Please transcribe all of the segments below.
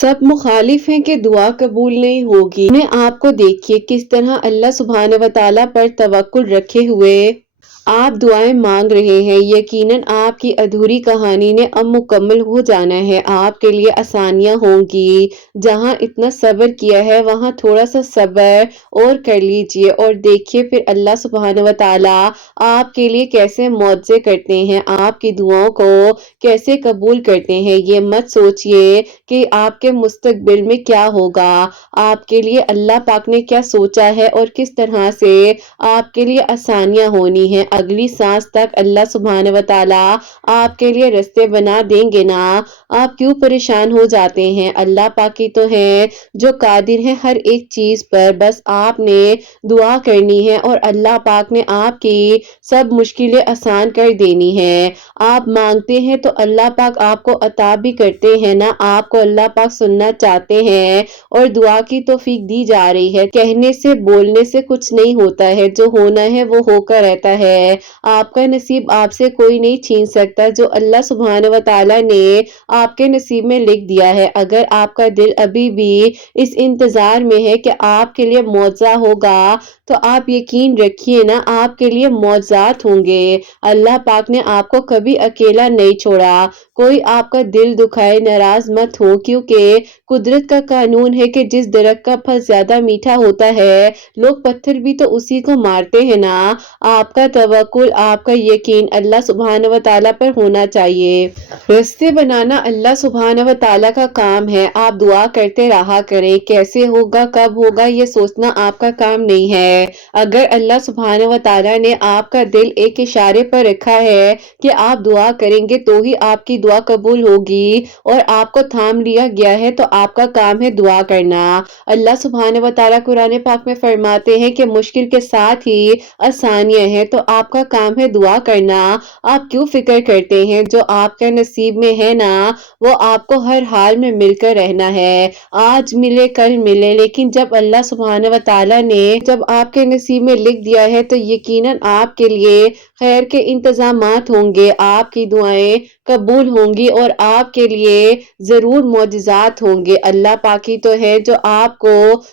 सब मुखालिफ हैं कि दुआ कबूल नहीं होगी। ने आपको देखिए किस तरह अल्लाह सुब्हानहू व तआला पर तवक्कुल रखे हुए आप दुआएं मांग रहे हैं। यकीनन आपकी अधूरी कहानी ने अब मुकम्मल हो जाना है। आपके लिए आसानियां होंगी। जहां इतना सब्र किया है वहां थोड़ा सा सब्र और कर लीजिए और देखिए फिर अल्लाह सुब्हानहू व तआला आपके लिए कैसे मुआवजे करते हैं, आपकी दुआओं को कैसे कबूल करते हैं। ये मत सोचिए कि आपके मुस्तकबिल में क्या होगा, आपके लिए अल्लाह पाक ने क्या सोचा है और किस तरह से आपके लिए आसानियां होनी है। अगली सांस तक अल्लाह सुब्हानहू व तआला आपके लिए रास्ते बना देंगे ना। आप क्यों परेशान हो जाते हैं। अल्लाह पाक ही तो है जो कादिर है हर एक चीज पर। बस आपने दुआ करनी है और अल्लाह पाक ने आपकी सब मुश्किलें आसान कर देनी है। आप मांगते हैं तो अल्लाह पाक आपको अता भी करते हैं ना। आपको अल्लाह पाक सुनना चाहते हैं और दुआ की तौफीक दी जा रही है। कहने से बोलने से कुछ नहीं होता है, जो होना है वो होकर रहता है। आपका नसीब आपसे कोई नहीं छीन सकता। जो अल्लाह सुब्हानहू व तआला ने आपके नसीब में लिख दिया है। अगर आपका दिल अभी भी इस इंतजार में है कि आपके लिए मुआवजा होगा तो आप यकीन रखिए ना, आपके लिए मुआवजात होंगे। अल्लाह पाक ने आपको कभी अकेला नहीं छोड़ा। कोई आपका दिल दुखाए नाराज मत हो, क्योंकि कुदरत का कानून है कि जिस दरख्त का फल ज्यादा मीठा होता है लोग पत्थर भी तो उसी को मारते हैं ना। आपका तवक्कुल, आपका यकीन अल्लाह सुब्हानहू व तआला पर होना चाहिए। रास्ते बनाना अल्लाह सुब्हानहू व तआला का काम है। आप दुआ करते रहा करें। कैसे होगा, कब होगा, ये सोचना आपका काम नहीं है। अगर अल्लाह सुब्हानहू व तआला ने आपका दिल एक इशारे पर रखा है कि आप दुआ करेंगे तो ही आपकी दुआ कबूल होगी और आपको थाम लिया गया है तो आपका काम है दुआ करना। अल्लाह सुब्हानहू व तआला कुरान पाक में फरमाते हैं कि मुश्किल के साथ ही आसानियां हैं, तो आपका काम है दुआ करना। आप क्यों फिक्र करते हैं। जो आपके नसीब में है ना वो आपको हर हाल में मिलकर रहना है। आज मिले कल मिले, लेकिन जब अल्लाह सुब्हानहू व तआला ने जब आपके नसीब में लिख दिया है तो यकीनन आपके लिए खैर के इंतजामात होंगे। आपकी दुआएं कबूल होंगी और आपके लिए जरूर मौजज़ात होंगे। अल्लाह पाक ही तो है जो आपको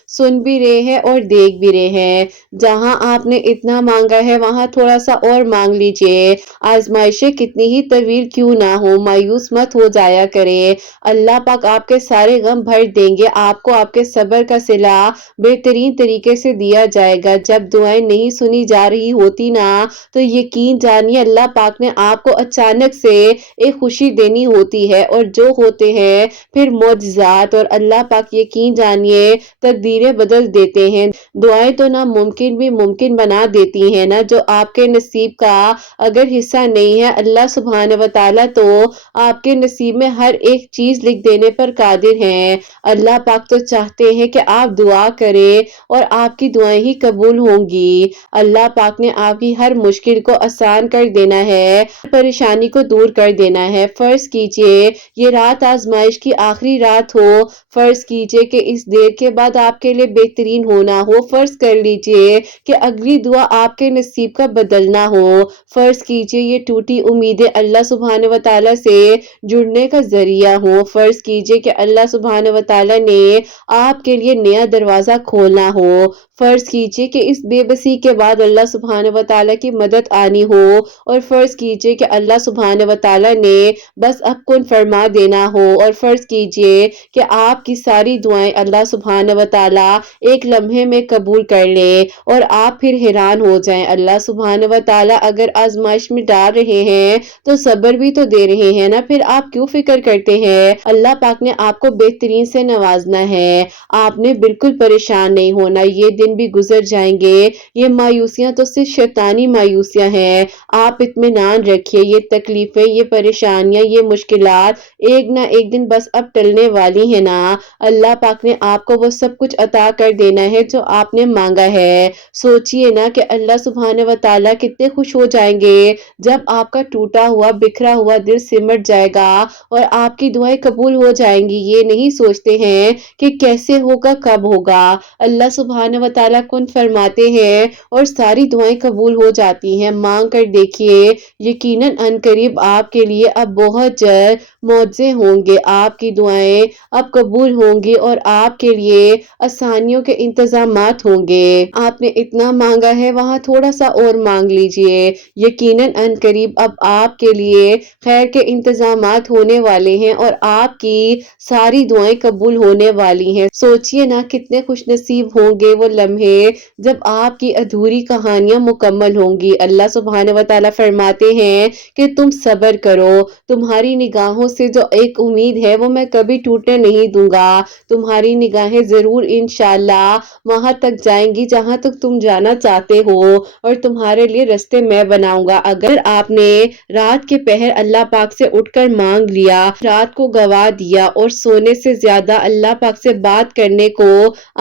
सुन भी रहे हैं और देख भी रहे हैं। जहां आपने इतना मांगा है वहां थोड़ा सा और मांग लीजिए। आजमाइशें कितनी ही तवील क्यों ना हो, मायूस मत हो जाया करें। अल्लाह पाक आपके सारे गम भर देंगे। आपको आपके सब्र का सिला बेहतरीन तरीके से दिया जाएगा। जब दुआएं नहीं सुनी जा रही होती ना तो यकीन जानिए अल्लाह पाक ने आपको अचानक से एक खुशी देनी होती है और जो होते हैं फिर मौजज़ात। और अल्लाह पाक यकीन जानिए तकदीरें बदल देते हैं। दुआएं तो ना मुमकिन भी मुमकिन बना देती हैं ना। जो आपके नसीब का अगर हिस्सा नहीं है, अल्लाह सुब्हानहू व तआला तो आपके नसीब में हर एक चीज लिख देने पर कादिर हैं। अल्लाह पाक तो चाहते हैं कि आप दुआ करें और आपकी दुआएं ही कबूल होंगी। अल्लाह पाक ने आपकी हर मुश्किल को आसान कर देना है, परेशानी को दूर कर देना है। फर्ज कीजिए ये रात आजमाइश की आखिरी रात हो। फर्ज कीजिए कि इस देर के बाद आपके लिए बेहतरीन होना हो। फर्ज कर लीजिए कि अगली दुआ आपके नसीब का बदलना हो। फर्ज कीजिए ये टूटी उम्मीदें अल्लाह सुब्हानहू व तआला से जुड़ने का जरिया हो। फर्ज कीजिए कि अल्लाह सुब्हानहू व तआला ने आपके लिए नया दरवाजा खोलना हो। फर्ज कीजिए कि इस बेबसी के बाद अल्लाह सुब्हानहू व तआला की मदद आनी हो। और फर्ज कीजिए कि अल्लाह सुब्हानहू व तआला ने बस अब कुन फरमा देना हो। और फर्ज कीजिए कि आपकी सारी दुआएं अल्लाह सुब्हानहू व तआला एक लम्हे में कबूल कर ले और आप फिर हैरान हो जाएं। अल्लाह सुब्हानहू व तआला अगर आजमाइश में डाल रहे हैं तो सब्र भी तो दे रहे हैं ना। फिर आप क्यों फिक्र करते हैं। अल्लाह पाक ने आपको बेहतरीन से नवाजना है। आपने बिल्कुल परेशान नहीं होना। ये दिन भी गुजर जाएंगे। ये मायूसियां तो सिर्फ शैतानी मायूसियां हैं। आप इत्मीनान रखिए। ये तकलीफें, ये परेशानियां, ये मुश्किलात एक ना एक दिन बस अब टलने वाली है ना। अल्लाह पाक ने आपको वो सब कुछ अता कर देना है जो आपने मांगा है। सोचिए ना कि अल्लाह सुब्हानहू व तआला कितने खुश हो जाएंगे जब आपका टूटा हुआ बिखरा हुआ दिल सिमट जाएगा और आपकी दुआएं कबूल हो जाएंगी। ये नहीं सोचते हैं कि कैसे होगा, कब होगा। अल्लाह सुब्हानहू व ताला कुन फरमाते हैं और सारी दुआएं कबूल हो जाती हैं। मांग कर देखिए, यकीनन अनकरीब आपके लिए अब बहुत जल्द मौजे होंगे। आपकी दुआएं अब कबूल होंगी और आपके लिए आसानियों के इंतजामात होंगे। आपने इतना मांगा है, वहां थोड़ा सा और मांग लीजिए। यकीनन अनकरीब अब आपके लिए खैर के इंतजामात होने वाले हैं और आपकी सारी दुआएं कबूल होने वाली हैं। सोचिए ना कितने खुशनसीब होंगे वो लम्हे जब आपकी अधूरी कहानियां मुकम्मल होंगी। अल्लाह सुब्हान व तआला फरमाते हैं कि तुम सब्र करो, तुम्हारी निगाहों से जो एक उम्मीद है वो मैं कभी टूटने नहीं दूंगा। तुम्हारी निगाहें जरूर इंशाअल्लाह वहां तक जाएंगी जहां तक तुम जाना चाहते हो और तुम्हारे लिए रास्ते मैं बनाऊंगा। अगर आपने रात के पहर अल्लाह पाक से उठकर मांग लिया, रात को गवा दिया और सोने से ज्यादा अल्लाह पाक से बात करने को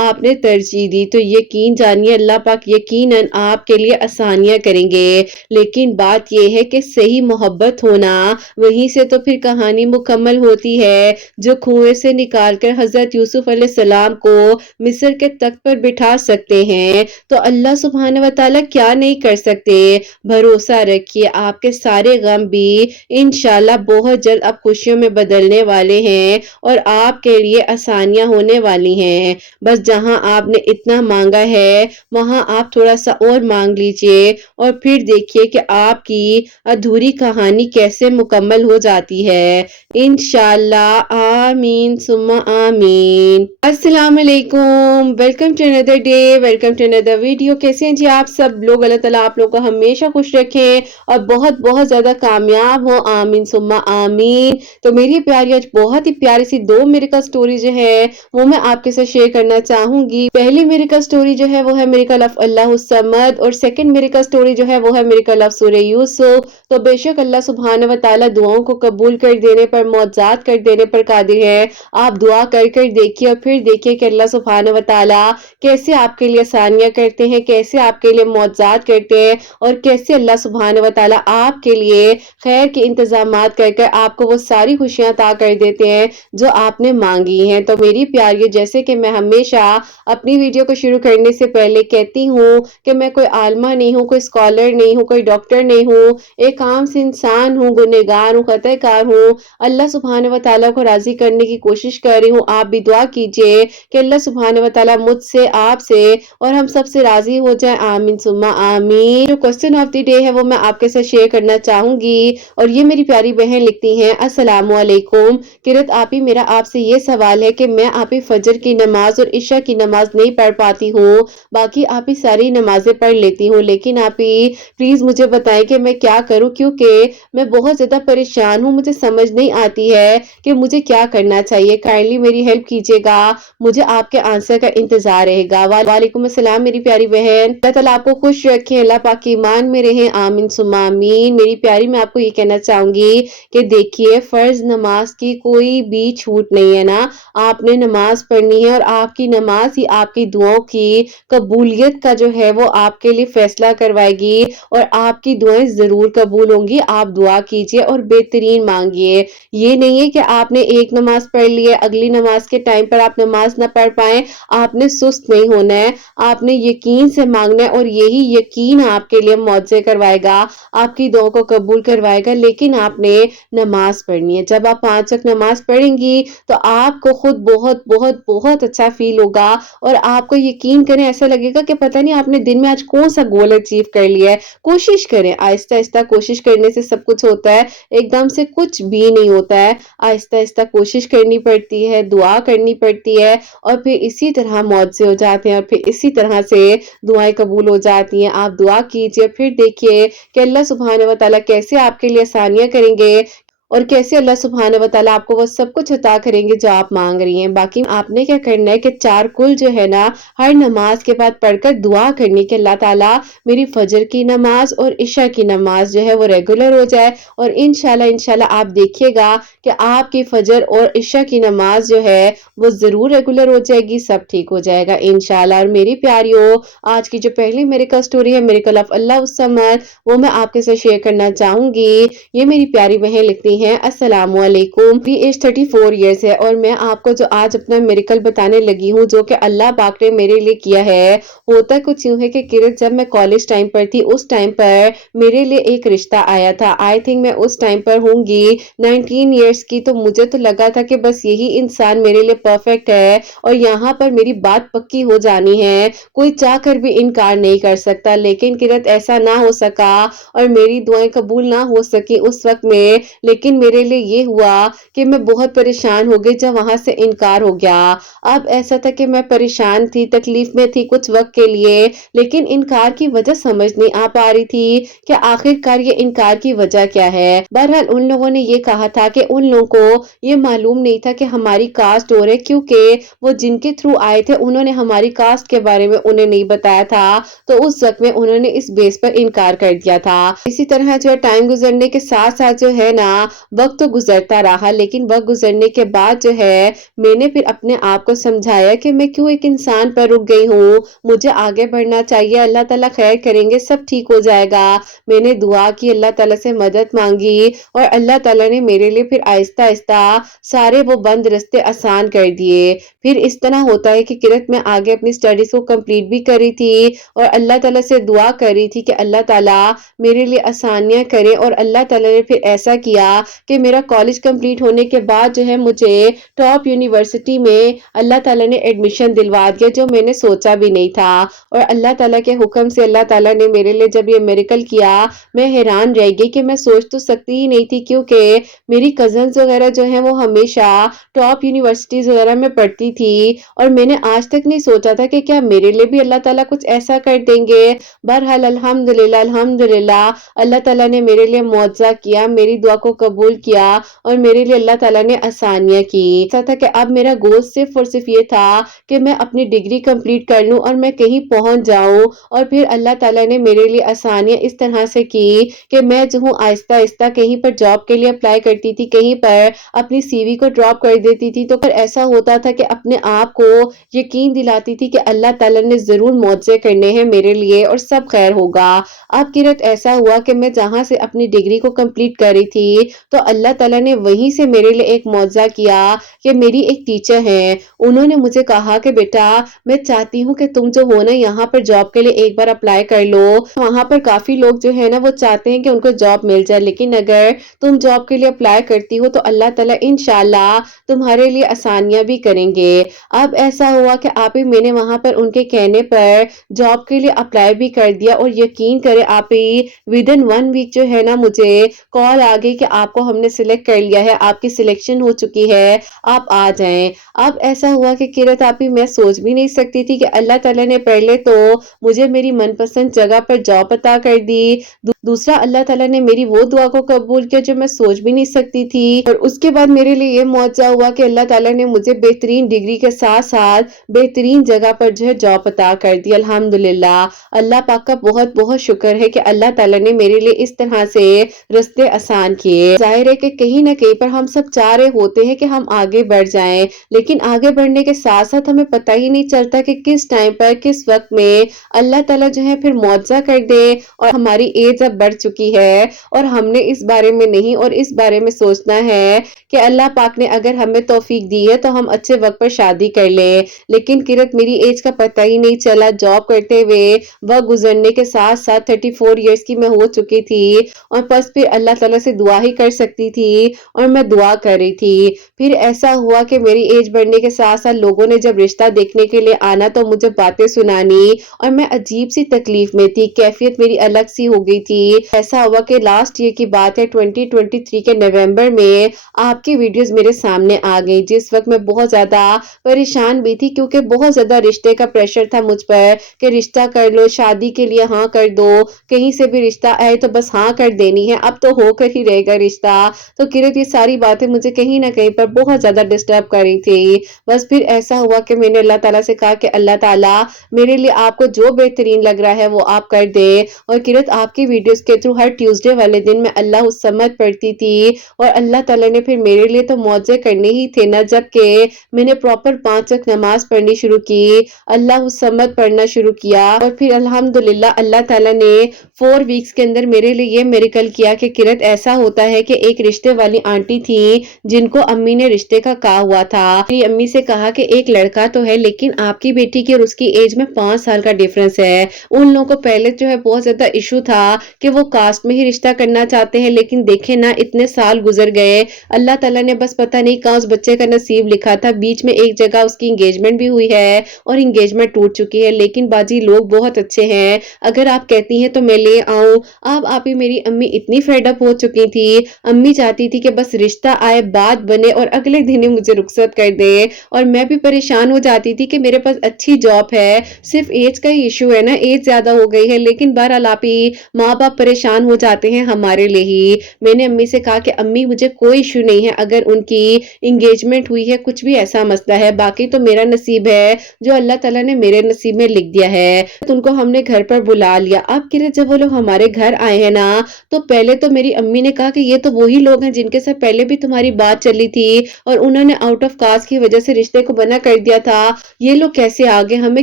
आपने तरजीह दी, तो यकीन जानिए अल्लाह पाक यकीनन आपके लिए आसानियां करेंगे। लेकिन बात यह है कि सही मोहब्बत होना, वहीं से तो फिर कहानी मुकम्मल होती है। जो कुएं से निकालकर हजरत यूसुफ अलैहिस्सलाम को मिस्र के तख्त पर बिठा सकते हैं, तो अल्लाह सुब्हान व तआला क्या नहीं कर सकते। भरोसा रखिए, आपके सारे गम भी इंशाल्लाह बहुत जल्द अब खुशियों में बदलने वाले हैं और आपके लिए आसानियां होने वाली हैं। बस जहां आपने इतना मांगा है, वहां आप थोड़ा सा और मांग लीजिए और फिर देखिए कि आपकी अधूरी कहानी कैसे मुकम्मल हो जाती है। इंशाल्लाह, आमीन सुम्मा आमीन। अस्सलाम वालेकुम, welcome to another day, welcome to another video. कैसे हैं जी आप सब लोग? अल्लाह ताला आप लोग को हमेशा खुश रखें और बहुत बहुत ज्यादा कामयाब हो, आमीन सुम्मा आमीन। तो मेरी प्यारी आज बहुत ही प्यारी सी दो मिरेकल स्टोरी जो है वो मैं आपके साथ शेयर करना चाहूंगी। पहली मिरेकल स्टोरी जो है वो है मिरेकल ऑफ अल्लाह समद और सेकंड मिरेकल स्टोरी जो है वो है मिरेकल ऑफ सूरह यूसुफ। तो बेशक अल्लाह सुब्हानहू व तआला दुआओं को कबूल कर देने पर, मौजज़ात कर देने पर कादिर है। आप दुआ कर कर देखिए और फिर देखिए कि अल्लाह सुब्हानहू व तआला कैसे आपके लिए आसानियां करते हैं, कैसे आपके लिए मौजज़ात करते हैं और कैसे अल्लाह सुब्हानहू व तआला आपके लिए खैर के इंतजामात कर कर आपको वो सारी खुशियां अता कर देते हैं जो आपने मांगी हैं। तो मेरी प्यारी, जैसे कि मैं हमेशा अपनी वीडियो को शुरू करने से पहले कहती हूँ कि मैं कोई आलमा नहीं हूँ, कोई स्कॉलर नहीं हूँ, कोई डॉक्टर नहीं हूँ, एक आम से इंसान हूँ, गुनहगार हूँ, खताकार हूँ। अल्लाह सुब्हानहू व तआला को राजी करने की कोशिश कर रही हूँ। आप भी दुआ कीजिए कि अल्लाह सुब्हानहू व तआला मुझसे, आपसे और हम सबसे राजी हो जाए, आमीन सुम्मा आमीन। जो क्वेश्चन ऑफ द डे है वो मैं आपके साथ शेयर करना चाहूंगी और ये मेरी प्यारी बहन लिखती हैं, अस्सलाम वालेकुम किरत आपी, मेरा आपसे ये सवाल है कि मैं आपी फजर की नमाज और इशा की नमाज नहीं पढ़ पाती हूँ, बाकी आपी सारी नमाजें पढ़ लेती हूँ, लेकिन आपी प्लीज मुझे बताएं कि मैं क्या करूँ, क्योंकि मैं बहुत ज्यादा परेशान हूँ, मुझे समझ नहीं आती है कि मुझे क्या करना चाहिए। काइंडली मेरी हेल्प कीजिएगा, मुझे आपके आंसर का इंतजार रहेगा। वालेकुम अस्सलाम मेरी प्यारी बहन, अल्लाह ताला आपको खुश रखे, अल्लाह पाक की ईमान में रहे, आमीन सुम्मा आमीन। मेरी प्यारी, मैं आपको ये कहना चाहूंगी कि देखिए फर्ज नमाज की कोई भी छूट नहीं है ना, आपने नमाज पढ़नी है और आपकी नमाज ही आपकी दुआओं की कबूलियत का जो है वो आपके लिए फैसला करवाएगी और आपकी दुआएं जरूर कबूल होंगी। आप दुआ कीजिए और बेहतरीन मांगिए। ये नहीं है कि आपने एक नमाज पढ़ ली है, अगली नमाज के टाइम पर आप नमाज ना पढ़ पाए, आपने सुस्त नहीं होना है, आपने यकीन से मांगना है और यही यकीन आपके लिए मौजे करवाएगा, आपकी दुआओं को कबूल करवाएगा। लेकिन आपने नमाज पढ़नी है। जब आप 5 वक्त नमाज पढ़ेंगी तो आपको खुद बहुत बहुत बहुत अच्छा फील होगा और आपको यकीन करें ऐसा लगेगा कि पता नहीं आपने दिन में आज कौन सा गोल अचीव कर लिया है। कोशिश करें, आहिस्ता आहिस्ता कोशिश करने से सब कुछ होता है, एकदम से कुछ भी नहीं होता है। आहिस्ता आहिस्ता कोशिश करनी पड़ती है, दुआ करनी पड़ती है और फिर इसी तरह मौजे हो जाते हैं और फिर इसी तरह से दुआएं कबूल हो जाती हैं। आप दुआ कीजिए, फिर देखिए कि अल्लाह सुब्हानहू व तआला कैसे आपके लिए आसानियां करेंगे और कैसे अल्लाह सुब्हानहू व तआला आपको वो सब कुछ अता करेंगे जो आप मांग रही हैं। बाकी आपने क्या करना है कि 4 कुल जो है ना हर नमाज के बाद पढ़कर दुआ करनी कि अल्लाह ताला मेरी फजर की नमाज और इशा की नमाज जो है वो रेगुलर हो जाए और इंशाल्लाह इंशाल्लाह आप देखिएगा कि आपकी फजर और इशा की नमाज जो है वो जरूर रेगुलर हो जाएगी, सब ठीक हो जाएगा इंशाल्लाह। और मेरी प्यारियों, आज की जो पहली मिरेकल स्टोरी है मिरेकल ऑफ अल्लाह समद, वो मैं आपके साथ शेयर करना चाहूंगी। ये मेरी प्यारी बहन लिखती हैं। अस्सलाम वालेकुम। मेरी एज 34 इयर्स है और मैं आपको जो आज अपना मिरेकल बताने लगी हूँ जो कि अल्लाह पाक ने मेरे लिए किया है। होता कुछ यूं है कि किरत जब मैं कॉलेज टाइम पर थी उस टाइम पर मेरे लिए एक रिश्ता आया था। आई थिंक मैं उस टाइम पर होंगी 19 इयर्स की, तो मुझे तो लगा था कि बस यही इंसान मेरे लिए परफेक्ट है और यहाँ पर मेरी बात पक्की हो जानी है। कोई चाह कर भी इनकार नहीं कर सकता, लेकिन किरत ऐसा ना हो सका और मेरी दुआएं कबूल ना हो सकी उस वक्त में। लेकिन मेरे लिए ये हुआ कि मैं बहुत परेशान हो गई जब वहां से इनकार हो गया। अब ऐसा था कि मैं परेशान थी, तकलीफ में थी कुछ वक्त के लिए, लेकिन इनकार की वजह समझ नहीं आ पा रही थी कि आखिरकार ये इनकार की वजह क्या है। बहरहाल उन लोगों ने ये कहा था कि उन लोगों को ये मालूम नहीं था कि हमारी कास्ट और है, क्योंकि वो जिनके थ्रू आए थे उन्होंने हमारी कास्ट के बारे में उन्हें नहीं बताया था, तो उस वक्त में उन्होंने इस बेस पर इनकार कर दिया था। इसी तरह जो है टाइम गुजरने के साथ साथ जो है ना वक्त तो गुजरता रहा, लेकिन वक्त गुजरने के बाद जो है मैंने फिर अपने आप को समझाया कि मैं क्यों एक इंसान पर रुक गई हूँ, मुझे आगे बढ़ना चाहिए, अल्लाह ताला खैर करेंगे, सब ठीक हो जाएगा। मैंने दुआ की, अल्लाह ताला से मदद मांगी और अल्लाह ताला ने मेरे लिए फिर आहिस्ता आहिस्ता सारे वो बंद रास्ते आसान कर दिए। फिर इस तरह होता है कि किरत में आगे अपनी स्टडीज को कंप्लीट भी करी थी और अल्लाह ताला से दुआ करी थी कि अल्लाह ताला मेरे लिए आसानियां करे, और अल्लाह ताला ने फिर ऐसा किया कि मेरा कॉलेज कंप्लीट होने के बाद जो है मुझे टॉप यूनिवर्सिटी में अल्लाह ताला ने एडमिशन दिलवा दिया, जो मैंने सोचा भी नहीं था। और अल्लाह ताला के हुक्म से अल्लाह ताला ने मेरे लिए जब ये मिरेकल किया, मैं हैरान रह गई कि मैं सोच तो सकती ही नहीं थी, क्योंकि मेरी कजन्स वगैरह जो है वो हमेशा टॉप यूनिवर्सिटीज वगैरह में पढ़ती थी और मैंने आज तक नहीं सोचा था कि क्या मेरे लिए भी अल्लाह ताला कुछ ऐसा कर देंगे। बहरहाल अल्हम्दुलिल्लाह अल्हम्दुलिल्लाह अल्लाह ताला ने मेरे लिए मुआवजा किया, मेरी दुआ को कबूल किया और मेरे लिए अल्लाह ताला ने आसानियां की। ऐसा था कि अब मेरा गोल सिर्फ और सिर्फ ये था कि मैं अपनी डिग्री कंप्लीट कर लूं और मैं कहीं पहुंच जाऊं, और फिर अल्लाह ताला ने मेरे लिए आसानियां इस तरह से की कि मैं जो हूँ आहिस्ता आहिस्ता कहीं पर जॉब के लिए अप्लाई करती थी, कहीं पर अपनी सीवी को ड्रॉप कर देती थी, तो फिर ऐसा होता था कि अपने आप को यकीन दिलाती थी कि अल्लाह ताला ने जरूर मुआवजे करने हैं मेरे लिए और सब खैर होगा। अब किरत ऐसा हुआ कि मैं जहां से अपनी डिग्री को कंप्लीट कर रही थी, तो अल्लाह ताला ने वहीं से मेरे लिए एक मुआवजा किया कि मेरी एक टीचर हैं, उन्होंने मुझे कहा कि बेटा मैं चाहती हूँ कि तुम जो हो ना यहाँ पर जॉब के लिए एक बार अप्लाई कर लो। वहां पर काफी लोग जो है ना वो चाहते हैं कि उनको जॉब मिल जाए, लेकिन अगर तुम जॉब के लिए अप्लाई करती हो तो अल्लाह ताला इंशाल्लाह तुम्हारे लिए आसानियां भी करेंगे। अब ऐसा हुआ कि आप ही मैंने वहां पर उनके कहने पर जॉब के लिए अप्लाई भी कर दिया और यकीन करें आप ही विद इन 1 वीक जो है ना मुझे कॉल आ गई कि आपको हमने सिलेक्ट कर लिया है, आपकी सिलेक्शन हो चुकी है, आप आ जाएं। अब ऐसा हुआ कि किरत आप ही मैं सोच भी नहीं सकती थी कि अल्लाह ताला ने पहले तो मुझे मेरी मनपसंद जगह पर जॉब अता कर दी, दूसरा अल्लाह ताला ने मेरी वो दुआ को कबूल किया जो मैं सोच भी नहीं सकती थी, और उसके बाद मेरे लिए ये मौजा हुआ कि अल्लाह ताला ने मुझे बेहतरीन डिग्री के साथ साथ बेहतरीन जगह पर जो है जॉब अता कर दी। अल्हम्दुलिल्लाह अल्लाह पाक का बहुत बहुत शुक्र है कि अल्लाह ताला ने मेरे लिए इस तरह से रास्ते आसान किए। जाहिर है कि कहीं ना कहीं पर हम सब चाह रहे होते हैं कि हम आगे बढ़ जाएं, लेकिन आगे बढ़ने के साथ साथ हमें पता ही नहीं चलता कि किस टाइम पर किस वक्त में अल्लाह ताला जो है फिर मुआवजा कर दे। और हमारी एज अब बढ़ चुकी है और हमने इस बारे में नहीं और इस बारे में सोचना है कि अल्लाह पाक ने अगर हमें तौफीक दी है तो हम अच्छे वक्त पर शादी कर लें। लेकिन किरत मेरी एज का पता ही नहीं चला, जॉब करते हुए वक्त गुजरने के साथ साथ 34 इयर्स की मैं हो चुकी थी और बस फिर अल्लाह ताला से दुआ ही कर सकती थी और मैं दुआ कर रही थी। फिर ऐसा हुआ कि मेरी एज बढ़ने के साथ साथ लोगों ने जब रिश्ता देखने के लिए आना तो मुझे बातें सुनानी और मैं अजीब सी तकलीफ में थी, कैफियत मेरी अलग सी हो गई थी। ऐसा हुआ कि लास्ट ईयर की बात है 2023 के नवंबर में आपकी वीडियोस मेरे सामने आ गई, जिस वक्त मैं बहुत ज्यादा परेशान भी थी क्योंकि बहुत ज्यादा रिश्ते का प्रेशर था मुझ पर कि रिश्ता कर लो, शादी के लिए हाँ कर दो, कहीं से भी रिश्ता आए तो बस हाँ कर देनी है, अब तो होकर ही रहेगा रिश्ता। तो किरत ये सारी बातें मुझे कहीं ना कहीं पर बहुत ज्यादा डिस्टर्ब कर रही थी। बस फिर ऐसा हुआ कि मैंने अल्लाह ताला से कहा कि अल्लाह ताला मेरे लिए आपको जो बेहतरीन लग रहा है वो आप कर दे। और किरत आपकी वीडियो ویڈیوز کے تھرو ہر ٹیوزڈے والے دن میں اللہ الصمد پڑھتی تھی اور اللہ تعالیٰ نے پھر میرے لیے تو معجزے کرنے ہی تھے نا، جب کہ میں نے پراپر 5 وقت نماز پڑھنی شروع کی، اللہ الصمد پڑھنا شروع کیا، اور پھر الحمدللہ اللہ تعالیٰ نے 4 ویکس کے اندر میرے لیے یہ میریکل کیا کہ کرت ایسا ہوتا ہے کہ ایک رشتے والی آنٹی تھی جن کو امی نے رشتے کا کہا ہوا تھا، میری امی سے کہا کہ ایک لڑکا تو ہے لیکن آپ کی بیٹی کی اور اس کی ایج میں 5 سال کا ڈیفرنس ہے۔ ان لوگوں کو پہلے جو ہے بہت زیادہ ایشو تھا کہ وہ کاسٹ میں ہی رشتہ کرنا چاہتے ہیں، لیکن دیکھیں نا اتنے سال گزر گئے، اللہ تعالیٰ نے بس پتہ نہیں کہاں اس بچے کا نصیب لکھا تھا، بیچ میں ایک جگہ اس کی انگیجمنٹ بھی ہوئی ہے اور انگیجمنٹ ٹوٹ چکی ہے، لیکن باجی لوگ بہت اچھے ہیں، اگر آپ کہتی ہیں تو میں لے آؤں۔ اب آپ ہی میری امی اتنی فیڈ اپ ہو چکی تھی، امی چاہتی تھی کہ بس رشتہ آئے، بات بنے اور اگلے دن ہی مجھے رخصت کر دے، اور میں بھی پریشان ہو جاتی تھی کہ میرے پاس اچھی جاب ہے، صرف ایج کا ہی ایشو ہے نا، ایج زیادہ ہو گئی ہے، لیکن بہرحال آپ ہی ماں باپ پریشان ہو جاتے ہیں ہمارے لیے ہی۔ میں نے امی سے کہا کہ امی مجھے کوئی ایشو نہیں ہے اگر ان کی انگیجمنٹ ہوئی ہے، کچھ بھی ایسا مسئلہ ہے، باقی تو میرا نصیب ہے جو اللہ تعالیٰ نے میرے نصیب میں لکھ دیا ہے۔ ان کو ہم نے گھر پر بلا لیا۔ اب کہ جب وہ لوگ ہمارے گھر آئے ہیں نا، تو پہلے تو میری امی نے کہا کہ یہ تو وہی لوگ ہیں جن کے ساتھ پہلے بھی تمہاری بات چلی تھی اور انہوں نے آؤٹ آف کاسٹ کی وجہ سے رشتے کو منع کر دیا تھا، یہ لوگ کیسے آ گئے، ہمیں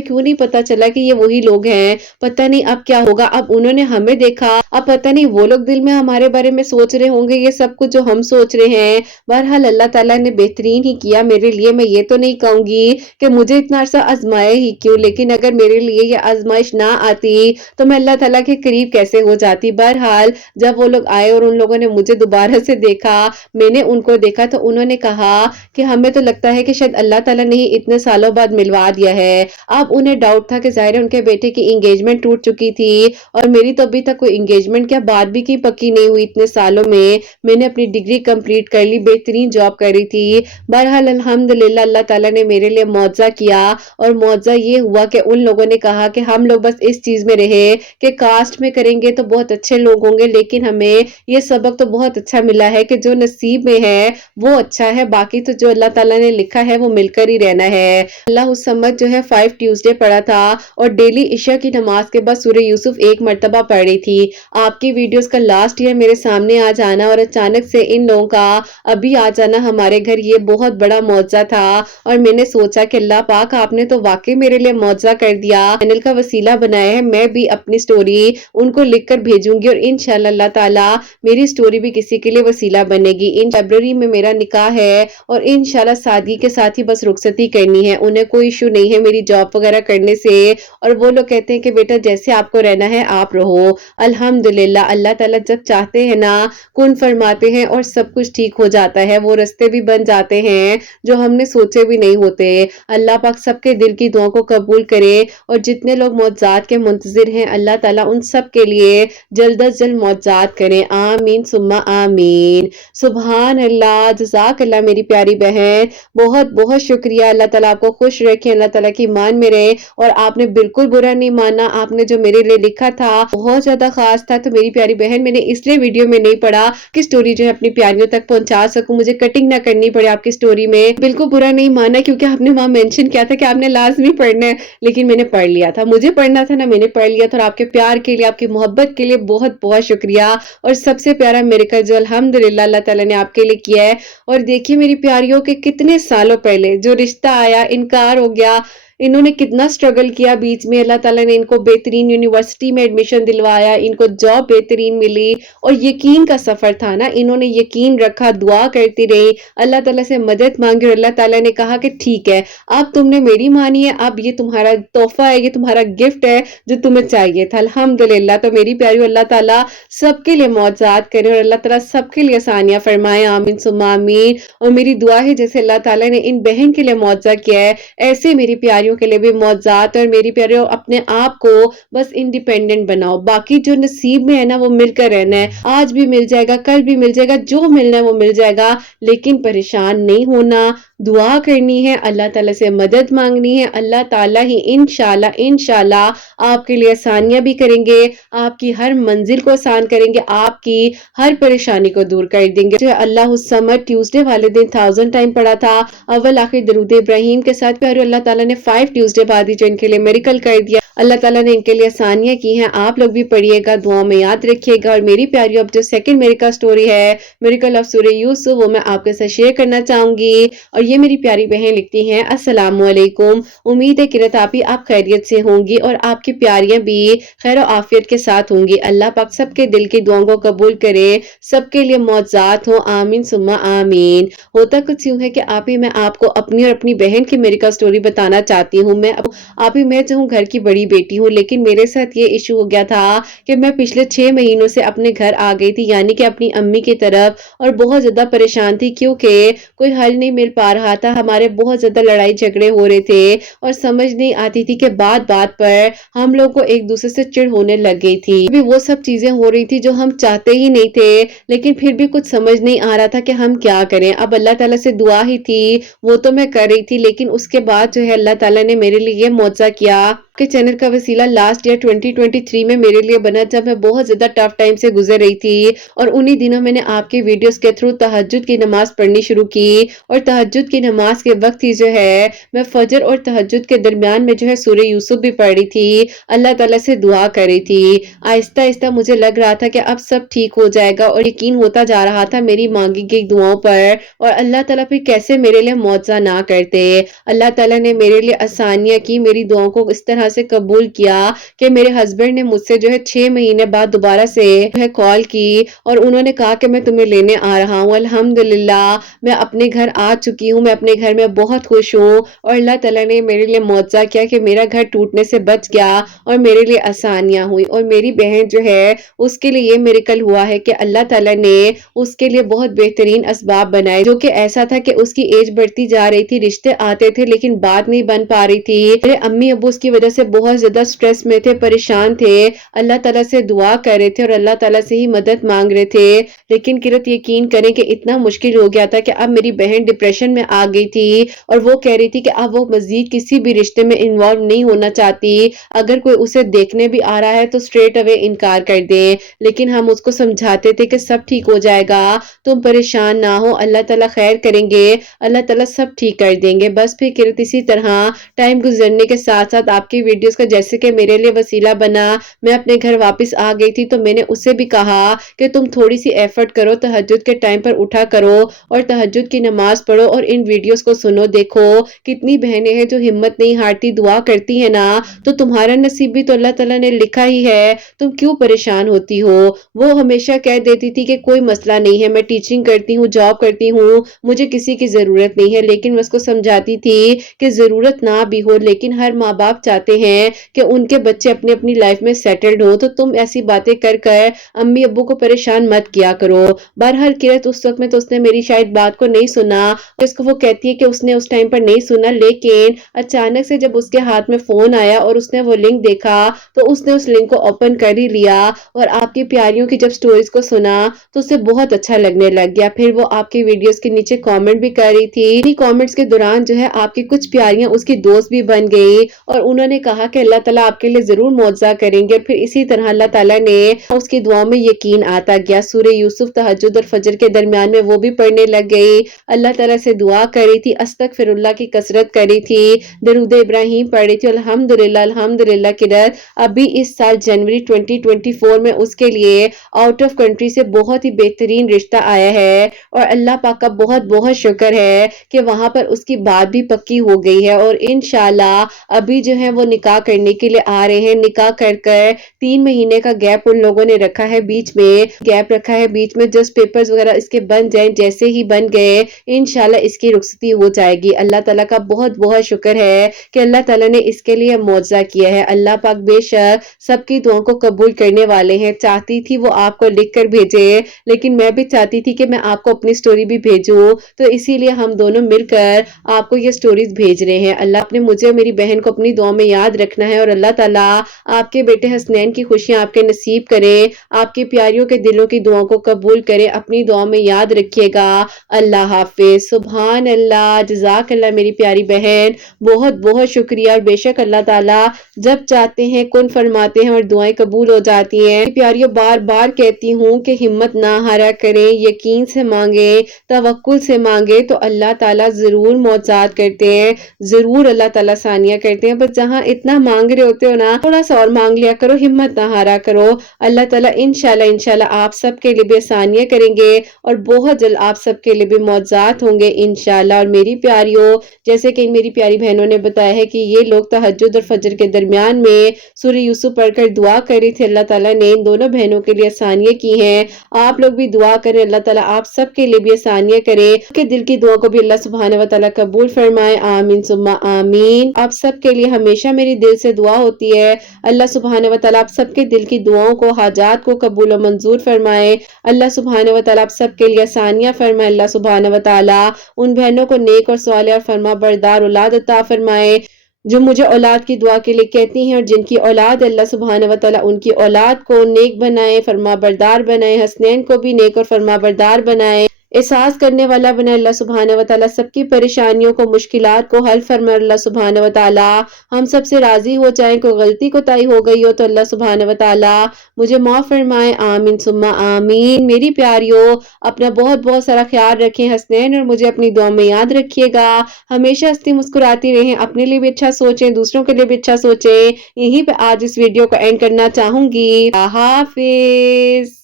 کیوں نہیں پتا چلا کہ یہ وہی لوگ ہیں، پتہ نہیں اب کیا ہوگا۔ اب انہوں نے ہمیں دیکھا، اب پتہ نہیں وہ لوگ دل میں ہمارے بارے میں سوچ رہے ہوں گے یہ سب کچھ جو ہم سوچ رہے ہیں۔ بہرحال اللہ تعالیٰ نے بہترین ہی کیا میرے لیے، میں یہ تو نہیں کہوں گی کہ مجھے اتنا عرصہ آزمایا ہی کیوں، لیکن اگر میرے لیے یہ آزمائش نہ آتی تو میں اللہ تعالیٰ کے قریب کیسے ہو جاتی۔ بہرحال جب وہ لوگ آئے اور ان لوگوں نے مجھے دوبارہ سے دیکھا، میں نے ان کو دیکھا، تو انہوں نے کہا کہ ہمیں تو لگتا ہے کہ شاید اللہ تعالیٰ نے ہی اتنے سالوں بعد ملوا دیا ہے۔ اب انہیں ڈاؤٹ تھا کہ ظاہر ہے ان کے بیٹے کی انگیجمنٹ ٹوٹ چکی تھی اور میری تو ابھی تک کوئی انگیجمنٹ کیا بات بھی کی پکی نہیں ہوئی اتنے سالوں میں نے اپنی ڈگری کمپلیٹ کر لی، بہترین جاب کر رہی تھی۔ بہرحال الحمدللہ اللہ تعالیٰ نے میرے لیے معجزہ کیا، اور معجزہ یہ ہوا کہ ان لوگوں نے کہا کہ ہم لوگ بس اس چیز میں رہے کہ کاسٹ میں کریں گے تو بہت اچھے لوگ ہوں گے، لیکن ہمیں یہ سبق تو بہت اچھا ملا ہے کہ جو نصیب میں ہے وہ اچھا ہے، باقی تو جو اللہ تعالیٰ نے لکھا ہے وہ مل کر ہی رہنا ہے۔ اللہ الصمد جو ہے 5 ٹیوزڈے پڑھا تھا اور ڈیلی عشاء کی نماز کے بعد سورہ یوسف ایک مرتبہ پڑھ رہی تھی۔ آپ کی ویڈیوز کا لاسٹ ایئر میرے سامنے آ جانا اور اچانک سے ان لوگوں کا ابھی آ جانا ہمارے گھر، یہ بہت بڑا معجزہ تھا، اور میں نے سوچا کہ اللہ پاک آپ نے تو واقعی میرے لیے معجزہ کر دیا، چینل کا وسیلہ بنایا ہے، میں بھی اپنی سٹوری ان کو لکھ کر بھیجوں گی اور انشاءاللہ اللہ تعالیٰ میری سٹوری بھی کسی کے لیے وسیلہ بنے گی۔ ان فیبروری میں میرا نکاح ہے اور انشاءاللہ سادگی کے ساتھ ہی بس رخصتی کرنی ہے، انہیں کوئی ایشو نہیں ہے میری جاب وغیرہ کرنے سے، اور وہ لوگ کہتے ہیں کہ بیٹا جیسے آپ کو رہنا ہے آپ رہو۔ الحمدللہ اللہ تعالیٰ جب چاہتے ہیں نا کن فرماتے ہیں اور سب کچھ ٹھیک ہو جاتا ہے، وہ رستے بھی بن جاتے ہیں جو ہم نے سوچے بھی نہیں ہوتے۔ اللہ پاک سب کے دل کی دعاؤں کو قبول کرے، اور جتنے لوگ معجزات کے منتظر ہیں اللہ تعالیٰ ان سب کے لیے جلد از جلد معجزات کریں، آمین ثم آمین۔ سبحان اللہ، جزاک اللہ میری پیاری بہن، بہت بہت شکریہ، اللہ تعالیٰ آپ کو خوش رکھے، اللہ تعالیٰ کی مان میں رہے، اور آپ نے بالکل برا نہیں مانا، آپ نے جو میرے لیے لکھا تھا بہت زیادہ خاص تھا، تو میری پیاری بہن میں نے اس لیے ویڈیو میں نہیں پڑھا کہ سٹوری جو ہے اپنی پیاریوں تک پہنچا سکوں، مجھے کٹنگ نہ کرنی پڑے آپ کی سٹوری میں، بالکل برا نہیں مانا کیونکہ آپ نے وہاں مینشن کیا تھا کہ آپ نے لازمی پڑھنا ہے، لیکن میں نے پڑھ لیا تھا، مجھے پڑھنا تھا نا، میں نے پڑھ لیا تھا، اور آپ کے پیار کے لیے، آپ کی محبت کے لیے بہت بہت شکریہ، اور سب سے پیارا میریکل جو الحمدللہ اللہ تعالیٰ نے آپ کے لیے کیا ہے۔ اور دیکھیے میری پیاریوں کے کتنے سالوں پہلے جو رشتہ آیا انکار ہو گیا، انہوں نے کتنا سٹرگل کیا بیچ میں، اللہ تعالیٰ نے ان کو بہترین یونیورسٹی میں ایڈمیشن دلوایا، ان کو جاب بہترین ملی، اور یقین کا سفر تھا نا، انہوں نے یقین رکھا، دعا کرتی رہی، اللہ تعالیٰ سے مدد مانگی، اور اللہ تعالیٰ نے کہا کہ ٹھیک ہے اب تم نے میری مانی ہے، اب یہ تمہارا تحفہ ہے، یہ تمہارا گفٹ ہے جو تمہیں چاہیے تھا۔ الحمدللہ، تو میری پیاریوں اللہ تعالیٰ سب کے لیے معجزات کرے اور اللہ تعالیٰ سب کے لیے آسانیاں فرمائے، آمین ثم آمین۔ اور میری دعا ہے جیسے اللہ تعالیٰ نے ان بہن کے لیے معجزہ کیا ہے، ایسے میری پیاریوں کے لیے بھی معجزات، اور میری پیاریوں اپنے آپ کو بس انڈیپینڈنٹ بناؤ، باقی جو نصیب میں ہے نا وہ مل کر رہنا ہے، آج بھی مل جائے گا، کل بھی مل جائے گا، جو ملنا ہے وہ مل جائے گا، لیکن پریشان نہیں ہونا، دعا کرنی ہے، اللہ تعالیٰ سے مدد مانگنی ہے، اللہ تعالیٰ ہی انشاءاللہ آپ کے لیے آسانیاں بھی کریں گے، آپ کی ہر منزل کو آسان کریں گے، آپ کی ہر پریشانی کو دور کر دیں گے۔ اللہ الصمد ٹیوزڈے والے دن 1000 ٹائم پڑھا تھا، اول آخر درود ابراہیم کے ساتھ، پیارے اللہ تعالیٰ نے 5 ٹیوزڈے بعد ہی جو ان کے لیے میریکل کر دیا، अल्लाह ताला ने इनके लिए आसानियां की हैं। आप लोग भी पढ़िएगा, दुआओं में याद रखिएगा। और मेरी प्यारी अब जो सेकंड मेरिकल स्टोरी है, मेरिकल ऑफ सूरह यूसुफ, वो मैं आपके साथ शेयर करना चाहूंगी। और ये मेरी प्यारी बहन लिखती हैं, अस्सलामु अलैकुम। उम्मीद है किरत आपी आप खैरियत से होंगी और आपकी प्यारियां भी खैर आफियत के साथ होंगी। अल्लाह पाक सबके दिल की दुआओं को कबूल करे, सबके लिए मौजज़ात हो, आमीन सुम्मा आमीन। होता कुछ यूं है कि आप ही मैं आपको अपनी और अपनी बहन की मेरिकल स्टोरी बताना चाहती हूँ। आप ही मैं जो हूँ घर की बड़ी बेटी हूँ, लेकिन मेरे साथ ये इशू हो गया था कि मैं पिछले 6 महीनों से अपने घर आ गई थी, यानी कि अपनी अम्मी की तरफ, और बहुत ज्यादा परेशान थी क्योंकि कोई हल नहीं मिल पा रहा था। हमारे बहुत ज्यादा लड़ाई झगड़े हो रहे थे और समझ नहीं आती थी कि बात बात पर हम लोग को एक दूसरे से चिढ़ होने लग गई थी। भी वो सब चीजें हो रही थी जो हम चाहते ही नहीं थे, लेकिन फिर भी कुछ समझ नहीं आ रहा था कि हम क्या करें। अब अल्लाह ताला से दुआ ही थी, वो तो मैं कर रही थी, लेकिन उसके बाद जो है अल्लाह ताला ने मेरे लिए ये मौजज़ा किया कि चैनल का वसीला लास्ट ईयर 2023 में मेरे लिए बना, जब मैं बहुत ज्यादा टफ टाइम से गुजर रही थी। और उन्हीं दिनों मैंने आपके वीडियोस के थ्रू तहज्जुद की नमाज पढ़नी शुरू की, और तहज्जुद की नमाज के वक्त ही जो है मैं फजर और तहज्जुद के दरमियान में जो है सूरह यूसुफ भी पढ़ रही थी, अल्लाह ताला से दुआ कर रही थी। आहिस्ता आहिस्ता मुझे लग रहा था कि अब सब ठीक हो जाएगा, और यकीन होता जा रहा था मेरी मांगी गई दुआओं पर। और अल्लाह ताला फिर कैसे मेरे लिए मौजज़ा ना करते। अल्लाह ताला ने मेरे लिए आसानियां की, मेरी दुआओं को इस तरह से कबूल किया कि मेरे हस्बैंड ने मुझसे जो है 6 महीने बाद दोबारा से जो है कॉल की, और उन्होंने कहा कि मैं तुम्हें लेने आ रहा हूँ। अल्हम्दुलिल्लाह मैं अपने घर आ चुकी हूँ, मैं अपने घर में बहुत खुश हूँ। और अल्लाह ताला ने मेरे लिए मौजज़ा किया कि मेरा घर टूटने से बच गया और मेरे लिए आसानियां हुई। और मेरी बहन जो है उसके लिए ये मिरेकल हुआ है कि अल्लाह ताला ने उसके लिए बहुत बेहतरीन असबाब बनाए, जो कि ऐसा था कि उसकी एज बढ़ती जा रही थी, रिश्ते आते थे लेकिन बात नहीं बन पा रही थी। मेरे अम्मी अब्बू उसकी वजह से बहुत ज्यादा स्ट्रेस में थे, परेशान थे, अल्लाह ताला से दुआ कर रहे थे और अल्लाह ताला से ही मदद मांग रहे थे। लेकिन किरत यकीन करें कि इतना मुश्किल हो गया था कि अब मेरी बहन डिप्रेशन में आ गई थी, और वो कह रही थी कि अब वो मजीद किसी भी रिश्ते में इन्वॉल्व नहीं होना चाहती। अगर कोई उसे देखने भी आ रहा है तो स्ट्रेट अवे इनकार कर दे। लेकिन हम उसको समझाते थे कि सब ठीक हो जाएगा, तुम परेशान ना हो, अल्लाह ताला खैर करेंगे, अल्लाह ताला सब ठीक कर देंगे। बस फिर किरत इसी तरह टाइम गुजरने के साथ साथ आपकी वीडियोस का जैसे कि मेरे लिए वसीला बना, मैं अपने घर वापस आ गई थी, तो मैंने उससे भी कहा कि तुम थोड़ी सी एफर्ट करो, तहज्जुद के टाइम पर उठा करो और तहज्जुद की नमाज पढ़ो और इन वीडियोस को सुनो। देखो कितनी बहनें हैं जो हिम्मत नहीं हारती, दुआ करती है ना, तो तुम्हारा नसीब भी तो अल्लाह ताला ने लिखा ही है, तुम क्यों परेशान होती हो। वो हमेशा कह देती थी कि कोई मसला नहीं है, मैं टीचिंग करती हूँ, जॉब करती हूँ, मुझे किसी की जरूरत नहीं है। लेकिन मैं उसको समझाती थी कि जरूरत ना भी हो, लेकिन हर माँ बाप चाहते हैं कि उनके बच्चे अपनी अपनी लाइफ में सेटल्ड हो, तो तुम ऐसी बातें कर कर अम्मी अब्बू को परेशान मत किया करो। बहरहाल किरत उस वक्त में तो उसने मेरी शायद बात को नहीं सुना, जिसको वो कहती है कि उसने उस टाइम पर नहीं सुना, लेकिन अचानक से जब उसके हाथ में फोन आया और उसने वो लिंक देखा तो उसने उस लिंक को ओपन कर ही लिया, और आपकी प्यारियों की जब स्टोरीज को सुना तो उसे बहुत अच्छा लगने लग गया। फिर वो आपकी वीडियोस के नीचे कमेंट भी कर रही थी। इन्हीं कमेंट्स के दौरान जो है आपकी कुछ प्यारियां उसकी दोस्त भी बन गई, और उन्होंने कहा कि अल्लाह ताला आपके लिए जरूर मौजज़ा करेंगे। और फिर इसी तरह अल्लाह ताला ने उसकी दुआओं में यकीन आता गया। सूरह यूसुफ तहज्जुद और फजर के दरमियान में वो भी पढ़ने लग गई, अल्लाह ताला से दुआ कर रही थी, अस्तगफिरुल्लाह की कसरत कर रही थी, दरूद इब्राहिम पढ़ रही थी। अल्हम्दुलिल्लाह अल्हम्दुलिल्लाह किरत अभी इस साल जनवरी 2024 में उसके लिए आउट ऑफ कंट्री से बहुत ही बेहतरीन रिश्ता आया है, और अल्लाह पाक का बहुत बहुत शुक्र है कि वहां पर उसकी बात भी पक्की हो गई है। और इंशाल्लाह अभी जो है वो निकाह करने के लिए आ रहे हैं। निकाह कर कर 3 महीने का गैप उन लोगों ने रखा है, बीच में गैप रखा है, बीच में जस्ट पेपर्स वगैरह इसके बन जाए, जैसे ही बन गए इंशाल्लाह इसकी रुखसती हो जाएगी। अल्लाह ताला का बहुत बहुत शुक्र है कि अल्लाह ताला ने इसके लिए मौजज़ा किया है। अल्लाह पाक बेशक सबकी दुआओं को कबूल करने वाले हैं। चाहती थी वो आपको लिख कर भेजे, लेकिन मैं भी चाहती थी कि मैं आपको अपनी स्टोरी भी भेजूं, तो इसीलिए हम दोनों मिलकर आपको ये स्टोरीज भेज रहे हैं। अल्लाह ने मुझे और मेरी बहन को अपनी दुआ में याद रखना है, और अल्लाह ताला आपके बेटे हसनैन की खुशियां आपके नसीब करे, आपकी प्यारियों के दिलों की दुआओं को कबूल करे। अपनी दुआ में याद रखिएगा। अल्लाह हाफिज। सुभान अल्लाह, जज़ाक अल्लाह मेरी प्यारी बहन, बहुत बहुत शुक्रिया। और बेशक अल्लाह ताला जब चाहते हैं कुन फरमाते हैं और दुआएं कबूल हो जाती हैं। प्यारियों बार बार कहती हूँ कि हिम्मत ना हारा करें, यकीन से मांगे, तवक्कुल से मांगे तो अल्लाह ताला जरूर मौजज़ात करते हैं, जरूर अल्लाह ताला सानिया करते हैं। बस जहाँ इतना मांग रहे होते हो ना, थोड़ा सा और मांग लिया करो, हिम्मत ना हारा करो। अल्लाह ताला इंशाल्लाह इंशाल्लाह आप सबके लिए भी आसानियां करेंगे और बहुत जल्द आप सबके लिए भी मौज़ात होंगे इंशाल्लाह। और मेरी प्यारियों, जैसे कि मेरी प्यारी बहनों ने बताया है कि ये लोग तहज्जुद और फजर के दरमियान में सूरह यूसुफ पढ़कर दुआ करी थी, अल्लाह ताला ने इन दोनों बहनों के लिए आसानियां की हैं। आप लोग भी दुआ करें, अल्लाह ताला आप सबके लिए भी आसानियां करे, आपके दिल की दुआ को भी अल्लाह सुब्हानहू व तआला कबूल फरमाए, आमीन सुम्मा आमीन। आप सबके लिए हमेशा मेरी दिल से दुआ होती है, अल्लाह सुब्हानहू व तआला आप सबके दिल की दुआओं को, हाजात को कबूल और मंजूर फरमाए। अल्लाह सुब्हानहू व तआला आप सबके लिए आसानियां फरमाए। अल्लाह सुब्हानहू व तआला उन बहनों को नेक और सालिह और फरमा बरदार औलाद अता फरमाए जो मुझे औलाद की दुआ के लिए कहती हैं, और जिनकी औलाद अल्लाह सुब्हानहू व तआला उनकी औलाद को नेक बनाए, फरमा बरदार बनाए, हसनैन को भी नेक और फरमा बरदार बनाए, एहसास करने वाला बनाए। अल्लाह सुब्हानहू व तआला सबकी परेशानियों को, मुश्किलात को हल फरमाए। अल्लाह सुब्हानहू व तआला हम सब से राजी हो जाए। कोई गलती कोताही हो गई हो तो अल्लाह सुब्हानहू व तआला मुझे माफ फरमाए, आमीन सुम्मा आमीन। मेरी प्यारियों, अपना बहुत बहुत सारा ख्याल रखें, हसनैन और मुझे अपनी दुआ में याद रखिएगा। हमेशा हंसती मुस्कुराती रहें, अपने लिए भी अच्छा सोचें, दूसरों के लिए भी अच्छा सोचें। यहीं पे आज इस वीडियो को एंड करना चाहूंगी। हाफिज।